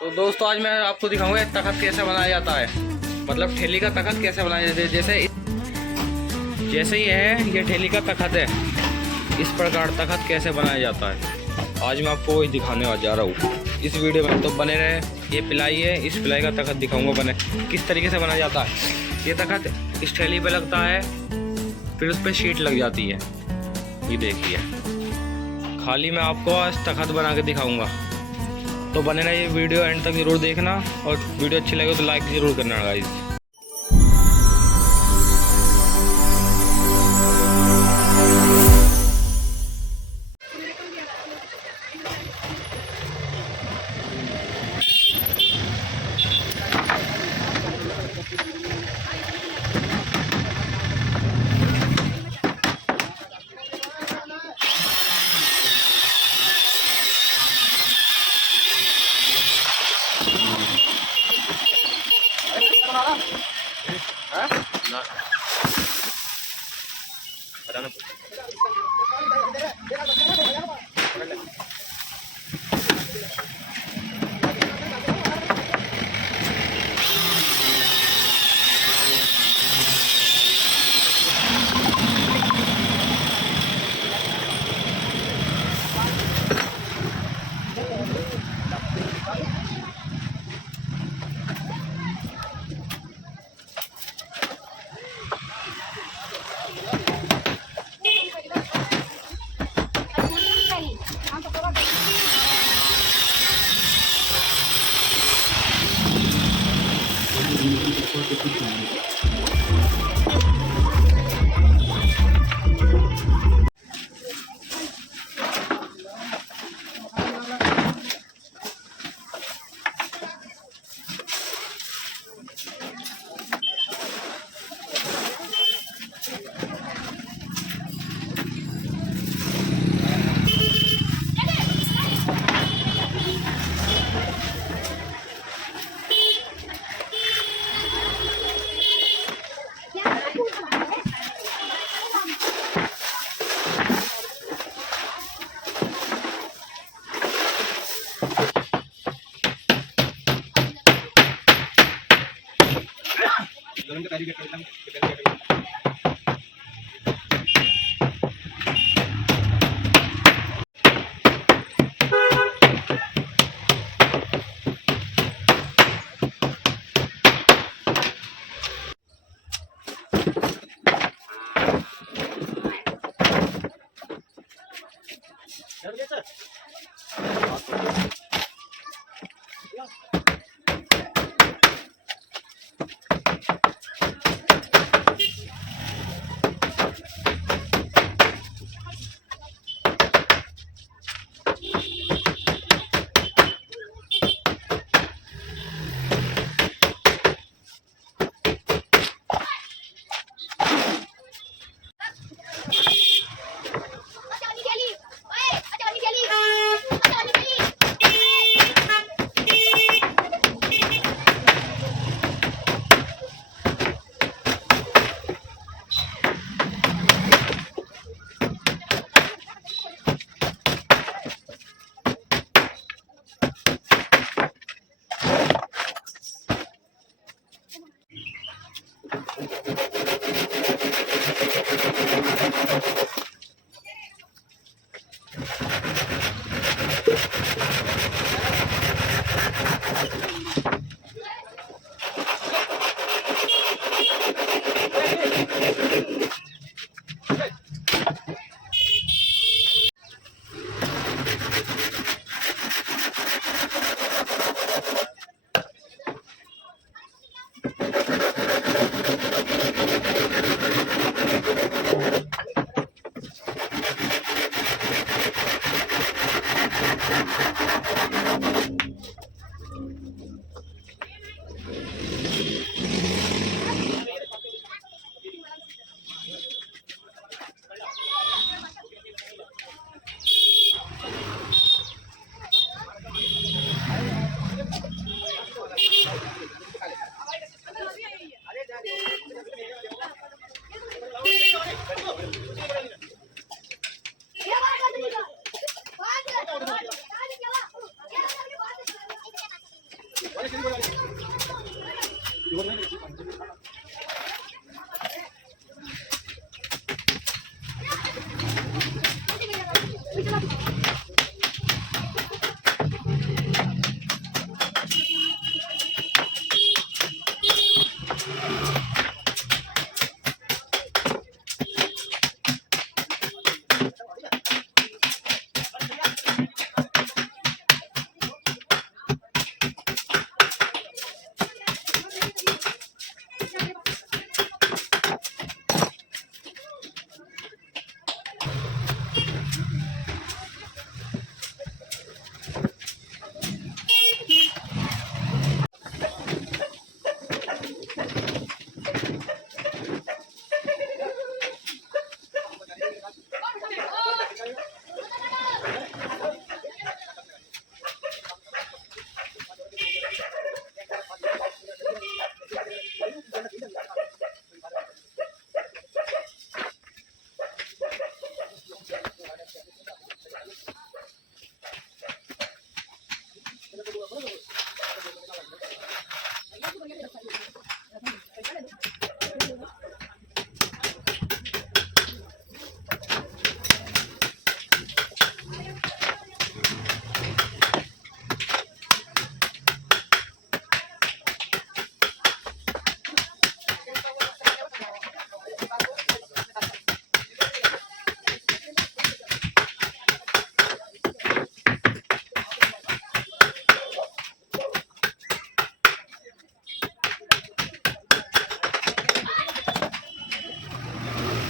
तो दोस्तों आज मैं आपको दिखाऊंगा तख्त कैसे बनाया जाता है, मतलब ठेली का तख्त कैसे बनाया जाता है। जैसे ही है ये ठेली का तख्त है, इस प्रकार तख्त कैसे बनाया जाता है आज मैं आपको वही दिखाने जा रहा हूँ इस वीडियो में। तो बने रहे। ये पिलाई है, इस पिलाई का तख्त दिखाऊंगा बने किस तरीके से बनाया जाता है। ये तख्त इस ठेली पे लगता है, फिर उस पर शीट लग जाती है। ये देखिए, खाली मैं आपको आज तख्त बना के दिखाऊंगा। तो बने रहे, ये वीडियो एंड तक जरूर देखना और वीडियो अच्छी लगे तो लाइक जरूर करना गाइस।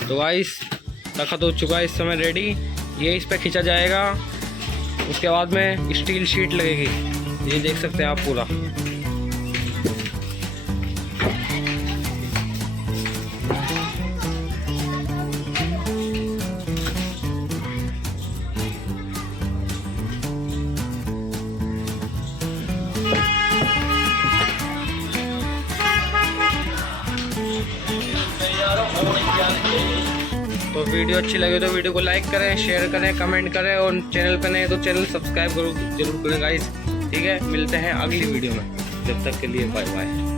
तो गाइस तखत हो चुका है इस समय रेडी। ये इस पे खींचा जाएगा, उसके बाद में स्टील शीट लगेगी, ये देख सकते हैं आप पूरा। तो वीडियो अच्छी लगे तो वीडियो को लाइक करें, शेयर करें, कमेंट करें और चैनल पर नए तो चैनल सब्सक्राइब जरूर करें गाइस। ठीक है, मिलते हैं अगली वीडियो में, जब तक के लिए बाय बाय।